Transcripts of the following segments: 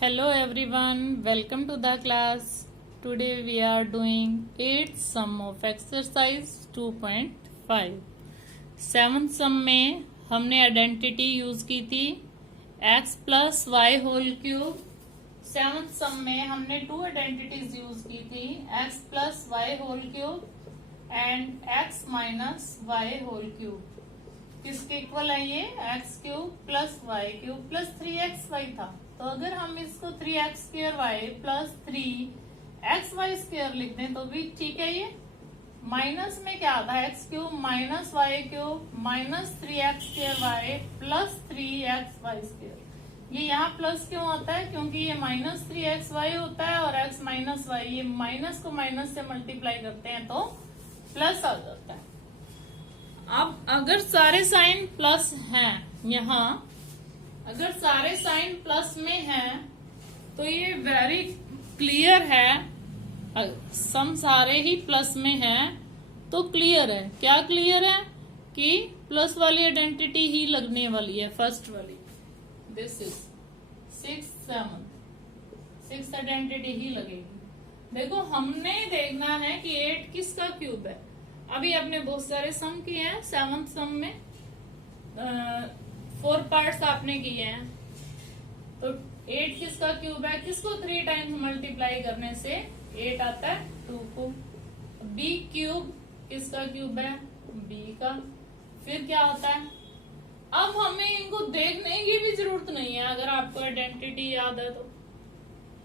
Hello everyone, welcome to the class. Today we are doing 8th sum of exercise 2.5. 7th sum में हमने identity use की थी x plus y whole cube. 7th sum में हमने two identities use की थी x plus y whole cube and x minus y whole cube. किसके equal है ये? x cube plus y cube plus 3xy था। तो अगर हम इसको 3x square y plus 3xy square लिख दें तो भी ठीक है। ये माइनस में क्या आता है? x cube minus y cube minus 3x square y plus 3xy square. ये यहाँ प्लस क्यों आता है? क्योंकि ये माइनस 3xy होता है और x माइनस वाई, ये माइनस को माइनस से मल्टीप्लाई करते हैं तो प्लस आ जाता है। अब अगर सारे साइन प्लस हैं, यहाँ अगर सारे साइन प्लस में हैं तो ये वेरी क्लियर है। सम सारे ही प्लस में हैं तो क्लियर है। क्या क्लियर है? कि प्लस वाली आइडेंटिटी ही लगने वाली है, फर्स्ट वाली। दिस इज 6 7 6 आइडेंटिटी ही लगेगी। देखो हमने देखना है कि 8 किसका क्यूब है। अभी आपने बहुत सारे सम किए हैं 7th सम में, 4 पार्ट्स आपने किए हैं। तो 8 किसका क्यूब है? किसको 3 टाइम्स मल्टीप्लाई करने से 8 आता है? 2 को। b क्यूब किसका क्यूब है? b का। फिर क्या होता है? अब हमें इनको देखने की भी जरूरत नहीं है अगर आपको आइडेंटिटी याद है तो।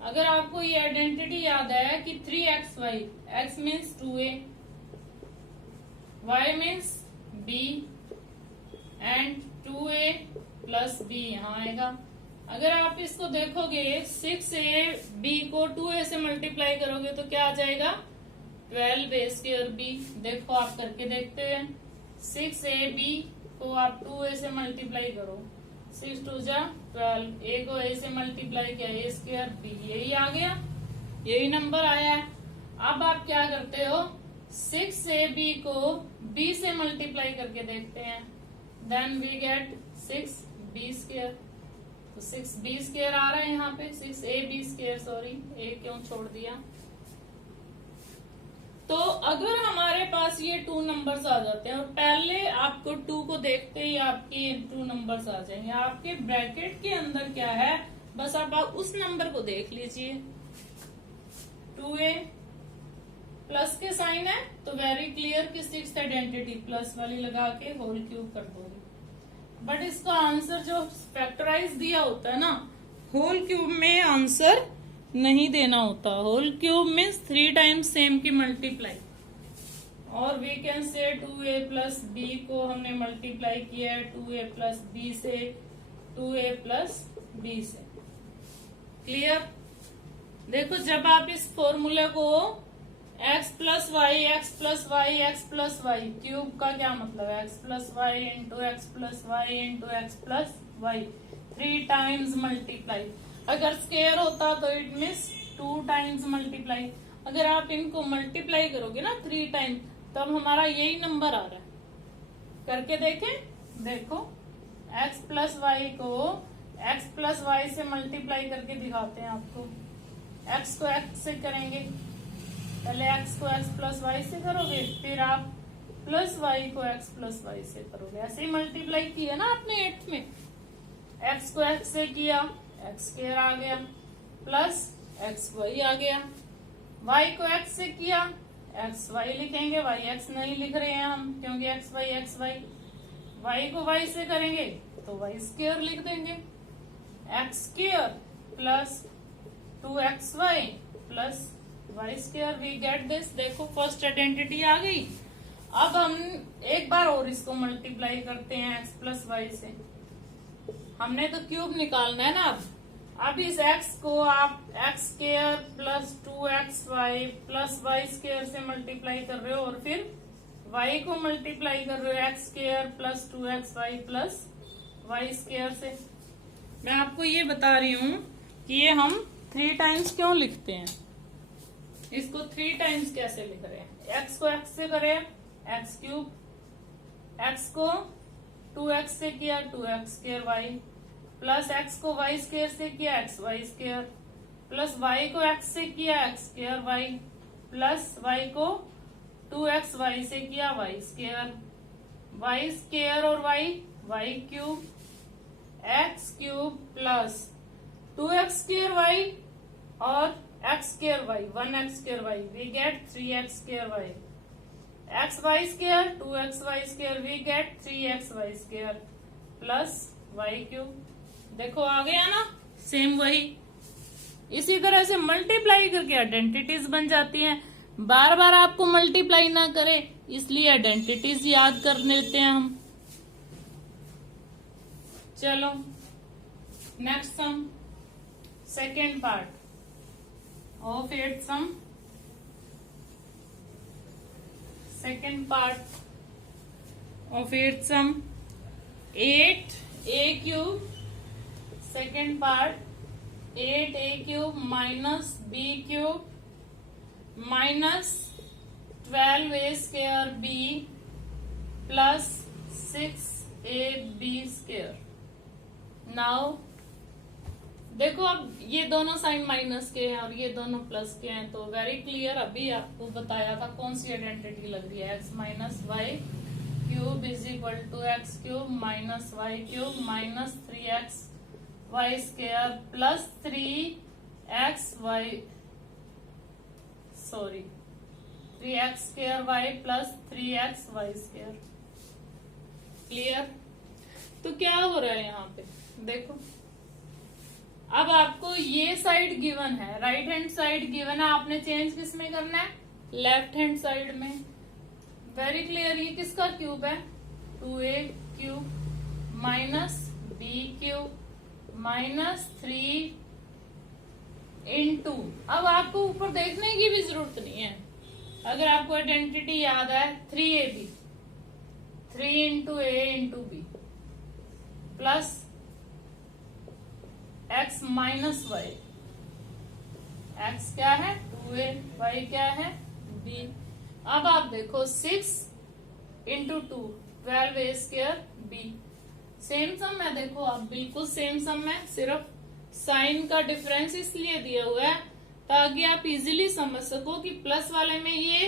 अगर आपको ये आइडेंटिटी याद है कि 3xy, x means 2a, y means b and 2a plus b यहाँ आएगा। अगर आप इसको देखोगे 6ab को 2a से मल्टीप्लाई करोगे तो क्या आ जाएगा? 12a square b। देखो आप करके देखते हैं। 6ab को आप 2a से मल्टीप्लाई करो, 6 2 जा 12, a को a से मल्टीप्लाई किया a स्क्वायर b, यही आ गया, यही नंबर आया है। अब आप क्या करते हो? 6ab को b से मल्टीप्लाई करके देखते हैं, then we get 6b square. तो 6b स्क्वायर आ रहा है यहाँ पे, 6ab स्क्वायर, सॉरी a क्यों छोड़ दिया। तो अगर हमारे पास ये 2 नंबर्स आ जाते हैं और पहले आपको 2 को देखते ही आपके 2 नंबर्स आ जाएंगे, आपके ब्रैकेट के अंदर क्या है बस आप उस नंबर को देख लीजिए। 2a प्लस के साइन है तो वेरी क्लियर कि 6th आइडेंटिटी प्लस वाली लगा के होल क्यूब कर दोगे। बट इसका आंसर जो फैक्टराइज दिया होता है ना, होल क्यूब में आंसर नहीं देना होता। Whole cube means 3 times same की मल्टीप्लाई। और we can say 2a plus b को हमने मल्टीप्लाई किया है 2a प्लस b से, 2a प्लस b से। क्लियर? देखो जब आप इस फॉर्मूले को x plus y x plus y x plus y, cube का क्या मतलब है? x plus y into x plus y into x plus y, 3 times multiply. अगर स्क्वायर होता तो इट मीन्स 2 टाइम्स मल्टीप्लाई। अगर आप इनको मल्टीप्लाई करोगे ना 3 टाइम्स तब हमारा यही नंबर आ रहा है। करके देखें, देखो x प्लस वाई को x प्लस वाई से मल्टीप्लाई करके दिखाते हैं आपको। x को x से करेंगे, पहले x को x प्लस वाई से करोगे, फिर आप प्लस y को x प्लस वाई से करोगे। ऐसे ही मल्टीप्लाई किया ना आपने 8 में, x को x से किया x स्क्वायर आ गया प्लस xy आ गया। y को x से किया xy लिखेंगे, y x नहीं लिख रहे हैं हम क्योंकि xy y को y से करेंगे तो y स्क्वायर लिख देंगे। x square plus 2xy plus y square, we get this. देखो फर्स्ट आइडेंटिटी आ गई। अब हम एक बार और इसको मल्टीप्लाई करते हैं x प्लस वाई से। हमने तो क्यूब निकालना है ना। अब इस x को आप x square plus 2xy plus y square से मल्टीप्लाई कर रहे हो और फिर y को मल्टीप्लाई कर रहे हो x square plus 2xy plus y square से। मैं आपको ये बता रही हूँ कि ये हम 3 टाइम्स क्यों लिखते हैं, इसको 3 टाइम्स कैसे लिख रहे हैं। x को x से करें x क्यूब, x को 2x से किया 2x square y plus x को वाई स्क्वायर से किया x y square, plus y को एक्स से किया x square y, plus y को 2x वाई से किया वाई स्क्वायर, वाई स्क्वायर और y cube, x cube plus 2x square y और x square y 1x square y, we get 3x square y, x y square 2x y square, we get 3x y square plus y cube. देखो आ गया ना, same वही। इसी तरह से multiply करके identities बन जाती हैं। बार बार आपको मल्टीप्लाई ना करे इसलिए आइडेंटिटीज याद कर लेते हैं हम। चलो next sum, second part of 8th sum, second part of 8th sum, 8a cube, second part 8a cube minus b cube minus 12a square b plus 6ab square। now देखो अब ये दोनों साइन माइनस के हैं और ये दोनों plus के हैं, तो वेरी क्लियर। अभी आपको बताया था कौन सी आइडेंटिटी लग रही है, x minus y cube is equal to x cube minus y cube minus 3x y square plus 3x square y plus 3x y square. Clear? तो क्या हो रहा है यहाँ पे, देखो अब आपको ये साइड गिवन है, राइट हैंड साइड गिवन है, आपने चेंज किस में करना है, लेफ्ट हैंड साइड में। Very clear. ये किसका क्यूब है, 2a cube minus b cube minus 3 into, अब आपको ऊपर देखने की भी जरूरत नहीं है, अगर आपको आइडेंटिटी याद है 3ab, 3 into a into b plus x minus y, x क्या है 2a, y क्या है b। अब आप देखो 6 into 2 12a square b, same sum है। देखो अब बिल्कुल सेम सम है, सिर्फ साइन का डिफरेंस इसलिए दिया हुआ है ताकि आप इजीली समझ सको कि प्लस वाले में ये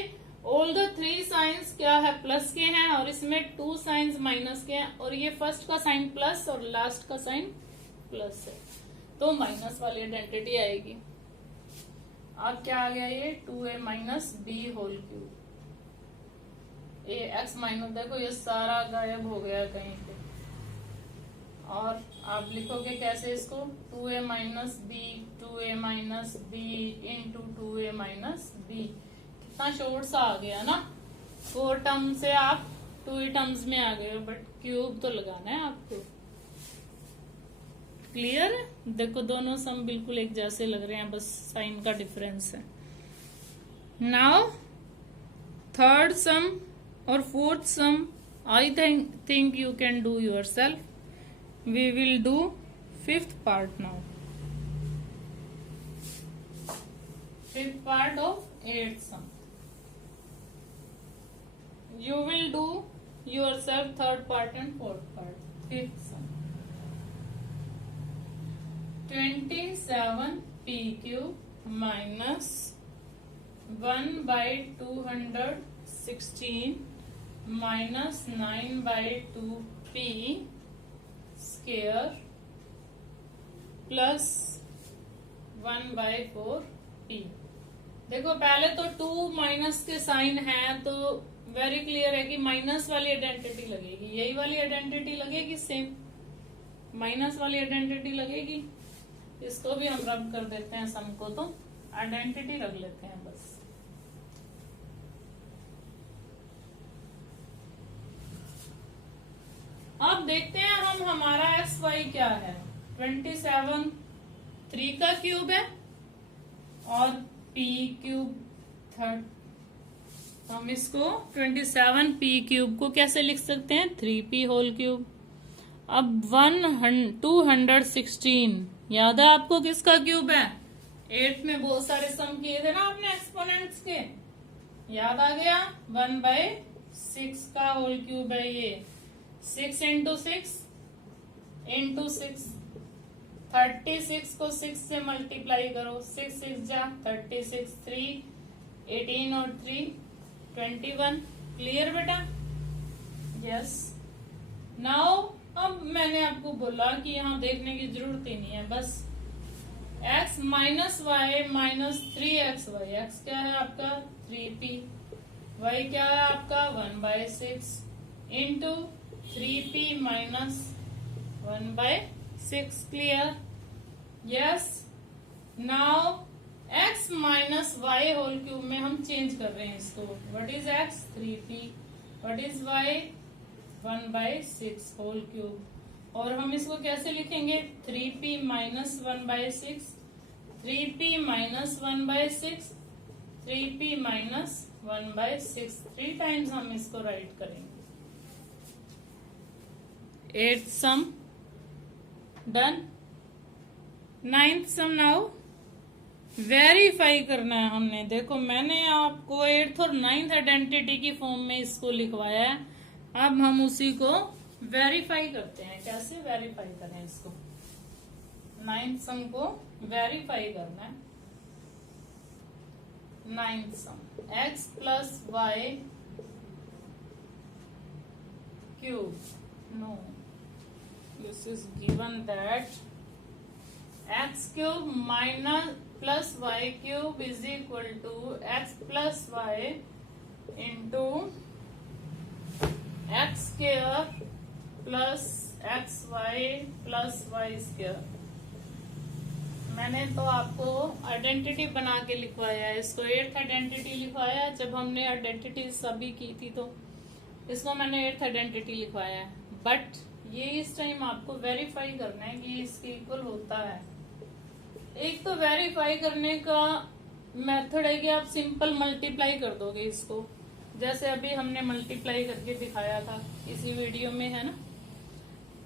ऑल द 3 साइंस क्या है, प्लस के हैं, और इसमें 2 साइंस माइनस के हैं, और ये फर्स्ट का साइन प्लस और लास्ट का साइन प्लस है, तो माइनस वाली आइडेंटिटी आएगी। अब क्या आ गया, ये 2a minus B whole cube, A X minus, देखो ये सारा गायब हो गया कहीं पे, और आप लिखोगे कैसे इसको, 2a minus b 2a minus b into 2a minus b. कितना शॉर्ट सा आ गया ना, 4 टर्म से आप 2 ही टर्म्स में आ गए हो, बट क्यूब तो लगाना है आपको। क्लियर है? देखो दोनों सम बिल्कुल एक जैसे लग रहे हैं, बस साइन का डिफरेंस है। नाउ थर्ड सम और fourth sum I think you can do yourself. We will do fifth part now, fifth part of 8th sum. You will do yourself third part and fourth part. Fifth sum. 27p cube minus 1 by 216 minus 9 by 2p square plus 1 by 4p। देखो पहले तो 2 minus के sign है, तो very clear है कि minus वाली identity लगेगी, यही वाली आइडेंटिटी लगेगी, सेम माइनस वाली आइडेंटिटी लगेगी। इसको भी हम रब कर देते हैं सम को, तो आइडेंटिटी रख लेते हैं बस। अब देखते हैं हम, हमारा एक्स वाई क्या है, 27 3 का क्यूब है और p क्यूब थर्ड, तो हम इसको 27p क्यूब को कैसे लिख सकते हैं, 3p होल क्यूब। अब 216 याद है आपको किसका क्यूब है, 8 में बहुत सारे सम किए थे ना आपने एक्सपोनेंट्स के, याद आ गया, 1/6 का होल क्यूब है ये, 6 इंटू 6 इंटू 6 36 को 6 से मल्टीप्लाई करो, 6 6 जा 36, 3 18 और 3 21। क्लियर बेटा? यस। नाउ अब मैंने आपको बोला कि यहाँ देखने की जरूरत ही नहीं है, बस x minus y minus 3xy, x क्या है आपका 3p, y क्या है आपका 1/6 into 3p minus 1/6। Clear? Yes. Now x minus y whole cube में हम चेंज कर रहे हैं इसको। What is x? 3p। What is y? 1/6 whole cube. और हम इसको कैसे लिखेंगे? 3p minus 1/6, 3p minus 1/6, 3p minus 1/6, 3 times हम इसको राइट करेंगे। 8th सम डन। 9th सम नाउ वेरीफाई करना है हमने। देखो मैंने आपको 8th और 9th आइडेंटिटी की फॉर्म में इसको लिखवाया है, अब हम उसी को वेरीफाई करते हैं। कैसे वेरीफाई करें इसको? 9th सम को वेरीफाई करना है। 9th sum x plus y cube, no this is given that x cube minus plus y cube is equal to x plus y into x square plus x y plus y square. मैंने तो आपको identity बना के लिखवाया है इसको। 8th identity लिखवाया, जब हमने आइडेंटिटी सभी की थी तो इसको मैंने 8th आइडेंटिटी लिखवाया है। बट ये इस टाइम आपको वेरीफाई करना है कि इसके इक्वल होता है। एक तो वेरीफाई करने का मेथड है कि आप सिंपल मल्टीप्लाई कर दोगे इसको, जैसे अभी हमने मल्टीप्लाई करके दिखाया था इसी वीडियो में, है ना।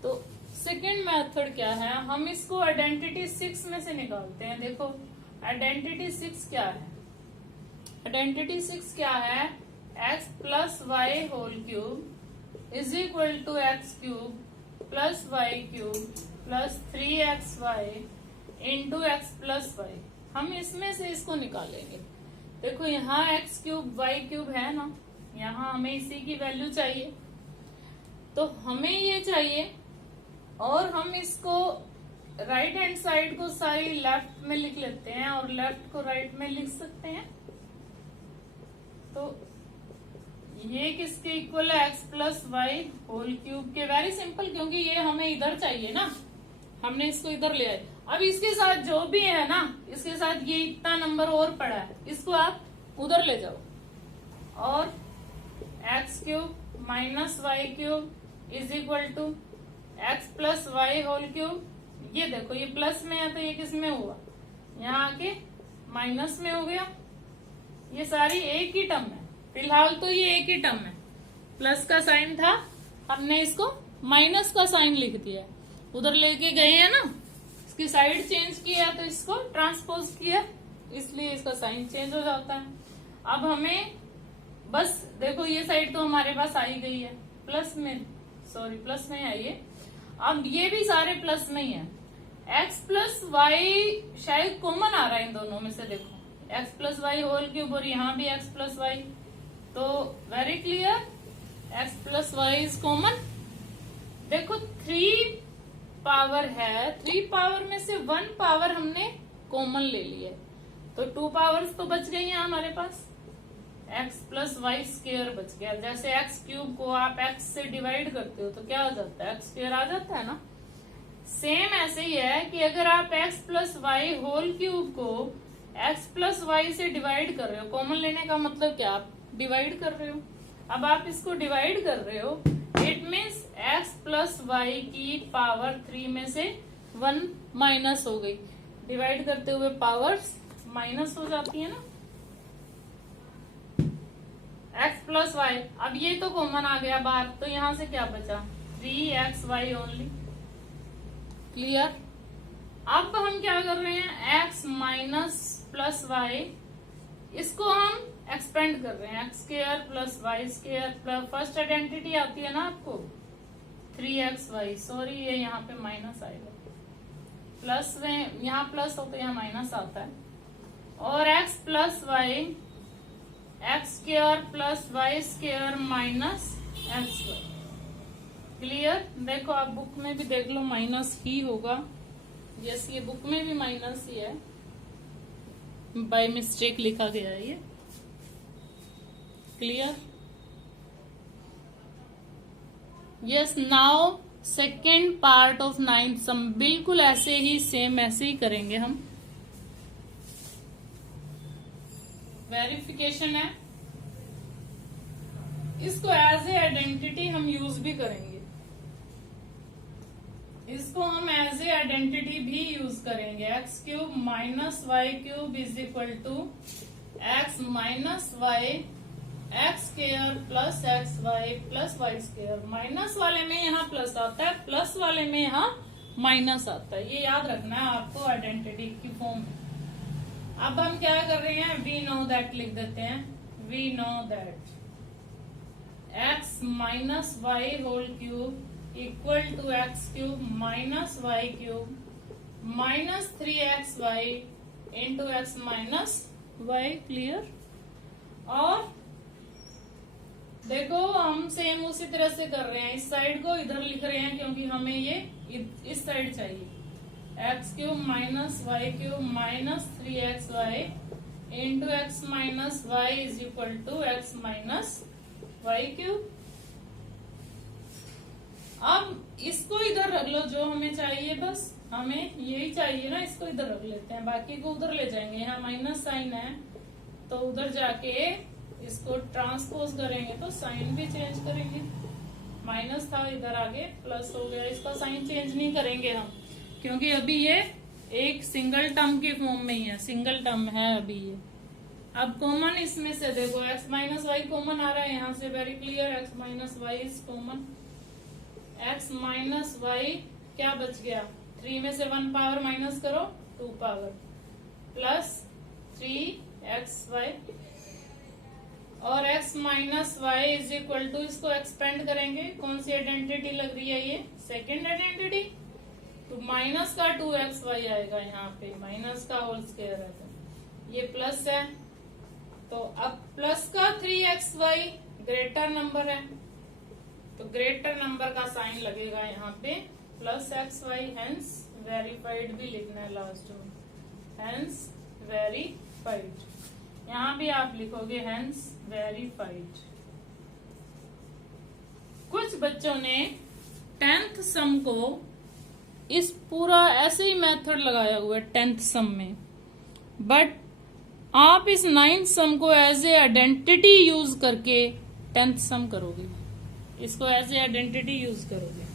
तो सेकेंड मेथड क्या है, हम इसको आइडेंटिटी 6 में से निकालते हैं। देखो आइडेंटिटी 6 क्या है? आइडेंटिटी 6 क्या है? x plus y whole cube is equal to x cube plus y cube plus 3xy into x plus y. हम इसमें से इसको निकालेंगे। देखो यहाँ x क्यूब वाई क्यूब है ना, यहाँ हमें इसी की वैल्यू चाहिए, तो हमें ये चाहिए। और हम इसको राइट हैंड साइड को सारी लेफ्ट में लिख लेते हैं और लेफ्ट को राइट में लिख सकते हैं। तो ये किसके इक्वल है? x plus y whole cube के। वेरी सिंपल, क्योंकि ये हमें इधर चाहिए ना, हमने इसको इधर ले आए। अब इसके साथ जो भी है ना, इसके साथ ये इतना नंबर और पड़ा है, इसको आप उधर ले जाओ। और x cube minus y cube is equal to x plus y whole cube. ये देखो ये प्लस में है तो ये किस में हुआ? यहाँ आके माइनस में हो गया। ये सारी एक ही टर्म है, फिलहाल तो ये एक ही टर्म है। प्लस का साइन था, हमने इसको माइनस का साइन लिख दिया। उधर लेके गए हैं ना, इसकी साइड चेंज किया तो इसको ट्रांसपोज किया, इसलिए इसका साइन चेंज हो जाता है। अब हमें बस देखो ये साइड तो हमारे पास आ ही गई है, प्लस में, सॉरी प्लस में आई है। अब ये भी सारे प्लस में ही है। x प्लस वाई शायद कॉमन आ रहा है इन दोनों में से। देखो x plus y whole cube और यहाँ भी x प्लस वाई, तो very clear x plus y is common. देखो 3 पावर है, 3 पावर में से 1 पावर हमने कॉमन ले ली है, तो 2 पावर्स तो बच गई हैं हमारे पास। x प्लस वाई स्क्वायर बच गया। जैसे x क्यूब को आप x से डिवाइड करते हो तो क्या आ जाता है? x स्क्वायर आ जाता है ना। सेम ऐसे ही है कि अगर आप x plus y whole cube को x प्लस वाई से डिवाइड कर रहे हो, कॉमन लेने का मतलब क्या? आप डिवाइड कर रहे हो। अब आप इसको डिवाइड कर रहे हो, it means x plus y की पावर 3 में से 1 माइनस हो गई। डिवाइड करते हुए पावर्स माइनस हो जाती है ना। x प्लस वाई, अब ये तो कॉमन आ गया बाहर, तो यहां से क्या बचा? 3xy only. क्लियर? अब हम क्या कर रहे हैं? x माइनस प्लस वाई, इसको हम एक्सपेंड कर रहे हैं। X square plus y square plus first identity आती है ना आपको 3xy, सॉरी ये यहाँ पे माइनस आएगा, प्लस में यहाँ प्लस हो तो यहाँ माइनस आता है, और x plus y x square plus y square minus x y. Clear? देखो आप बुक में भी देख लो, माइनस ही होगा। यस, ये बुक में भी माइनस ही है, बाय मिस्टेक लिखा गया है ये। Clear? Yes, now second part of 9th सम, बिल्कुल ऐसे ही सेम ऐसे ही करेंगे हम। वेरिफिकेशन है, इसको एज ए आइडेंटिटी हम यूज भी करेंगे, इसको हम एज ए आइडेंटिटी भी यूज करेंगे। X cube minus y cube is equal to x minus y x square plus x y plus y square. Minus वाले में यहाँ प्लस आता है, प्लस वाले में यहाँ माइनस आता है, ये याद रखना है आपको आइडेंटिटी की फॉर्म में। अब हम क्या कर रहे हैं, वी नो दैट लिख देते हैं। We know that x minus y whole cube equal to x cube minus y cube minus 3xy into x minus y. Clear? और देखो हम सेम उसी तरह से कर रहे हैं, इस साइड को इधर लिख रहे हैं क्योंकि हमें ये इस साइड चाहिए। X cube minus y cube minus 3xy into x minus y is equal to x minus y cube. अब इसको इधर रख लो, जो हमें चाहिए, बस हमें यही चाहिए ना, इसको इधर रख लेते हैं, बाकी को उधर ले जाएंगे। यहाँ माइनस साइन है तो उधर जाके इसको ट्रांसपोज करेंगे तो साइन भी चेंज करेंगे। माइनस था, इधर आगे प्लस हो गया, इसका साइन चेंज नहीं करेंगे हम, क्योंकि अभी ये एक सिंगल टर्म के फॉर्म में ही है, सिंगल टर्म है अभी ये। अब कॉमन इसमें से देखो, x माइनस वाई कॉमन आ रहा है यहाँ से, very clear, x minus y is common. x minus y क्या बच गया, 3 में से 1 पावर माइनस करो 2 पावर प्लस 3xy, और x minus y is equal to, इसको एक्सपेंड करेंगे, कौन सी आइडेंटिटी लग रही है ये, सेकेंड आइडेंटिटी। तो माइनस का 2xy आएगा, यहाँ पे माइनस का होल स्क्वायर है, ये प्लस है, तो अब प्लस का 3xy ग्रेटर नंबर है, तो ग्रेटर नंबर का साइन लगेगा यहाँ पे प्लस xy, हेंस वेरीफाइड भी लिखना है लास्ट में, हेंस वेरीफाइड। यहाँ भी आप लिखोगे हेंस वेरीफाइड। कुछ बच्चों ने 10th सम को इस पूरा ऐसे ही मेथड लगाया हुआ है 10th सम में, बट आप इस 9th सम को एज ए आइडेंटिटी यूज करके 10th सम करोगे, इसको एज ए आइडेंटिटी यूज करोगे।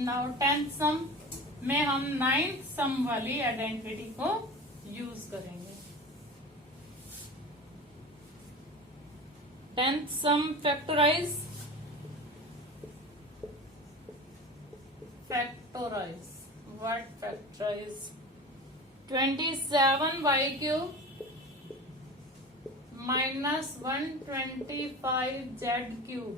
नाउ 10th सम में हम 9th सम वाली आइडेंटिटी को यूज करेंगे। 10th sum factorise, what factorise, 27y cube minus 125z cube.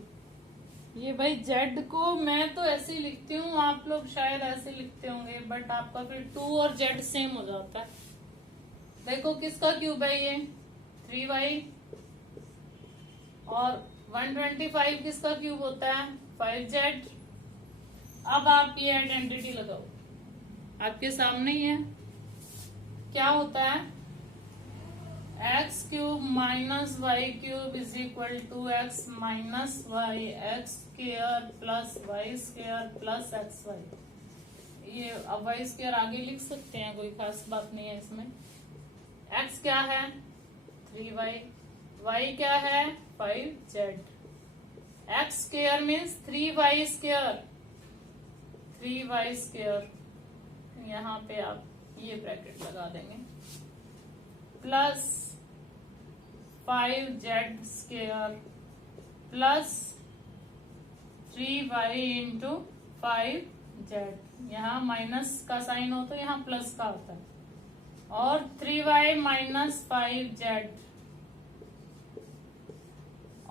ये भाई z को मैं तो ऐसे ही लिखती हूँ, आप लोग शायद ऐसे लिखते होंगे, बट आपका फिर 2 और z सेम हो जाता है। देखो किसका क्यूब है ये, 3y, और 125 किसका क्यूब होता है, 5z। अब आप ये आइडेंटिटी लगाओ, आपके सामने ही है, क्या होता है, x cube minus y cube is equal to x minus y x square plus y square plus x y. ये अब वाई स्क्वायर आगे लिख सकते हैं, कोई खास बात नहीं है इसमें। एक्स क्या है 3y, वाई क्या है 5z, x square means 3y square, 3y square, यहाँ पे आप ये ब्रैकेट लगा देंगे, plus 5z square plus 3y into 5z। यहाँ माइनस का साइन हो तो यहाँ प्लस का होता है, और 3y माइनस 5z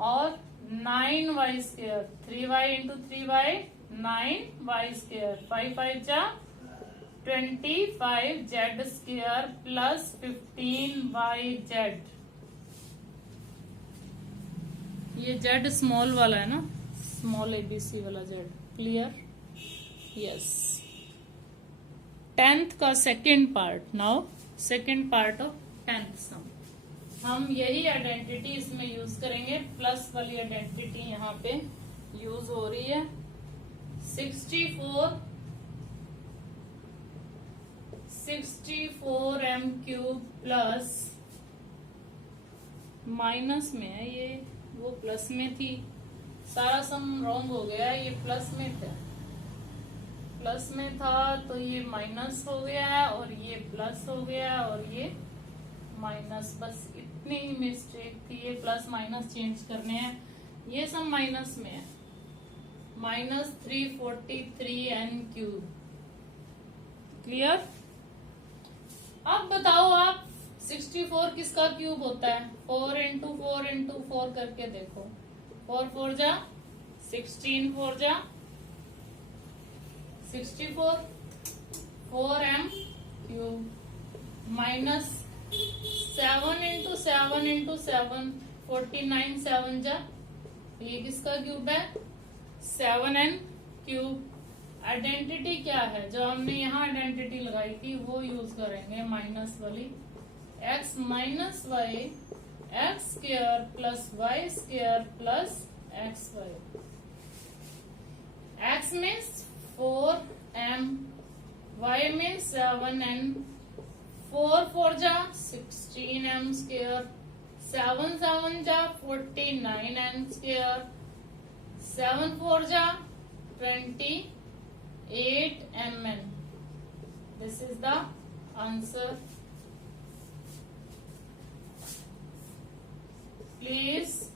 और 9y square, 3y into 3y 9y², 5 5 जा 25z² प्लस 15yz। ये z स्मॉल वाला है ना, स्मॉल ABC वाला z। क्लियर? यस। 10th का second part. Now second part of 10th सम। हम यही आइडेंटिटी इसमें यूज करेंगे, प्लस वाली आइडेंटिटी यहाँ पे यूज हो रही है। 64m³ प्लस, माइनस में है ये, वो प्लस में थी। सारा सम रॉन्ग हो गया, ये प्लस में था, प्लस में था तो ये माइनस हो गया है, और ये प्लस हो गया, और ये माइनस। बस इतनी ही मिस्टेक थी, ये प्लस माइनस चेंज करने हैं। ये सब माइनस में है, -343n³। क्लियर? अब बताओ आप, 64 किसका क्यूब होता है? 4 × 4 × 4 करके देखो। 4 4 जा 16, 4 जा 64, 4m³ माइनस 7 × 7 × 7, 49, 7 जा, ये किसका क्यूब है? 7n³। आइडेंटिटी क्या है? जो हमने यहाँ आइडेंटिटी लगाई थी वो यूज करेंगे, माइनस वाली। x minus y x² plus y² plus xy। x means 4m, y means 7n, 4 4 जा 16m², 7 7 जा 49n², 7 4 जा 28mn। This is the answer. Please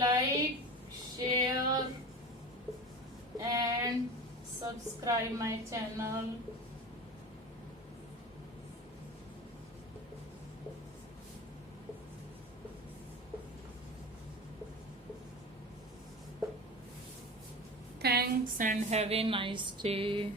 like, share and subscribe my channel. Thanks and have a nice day.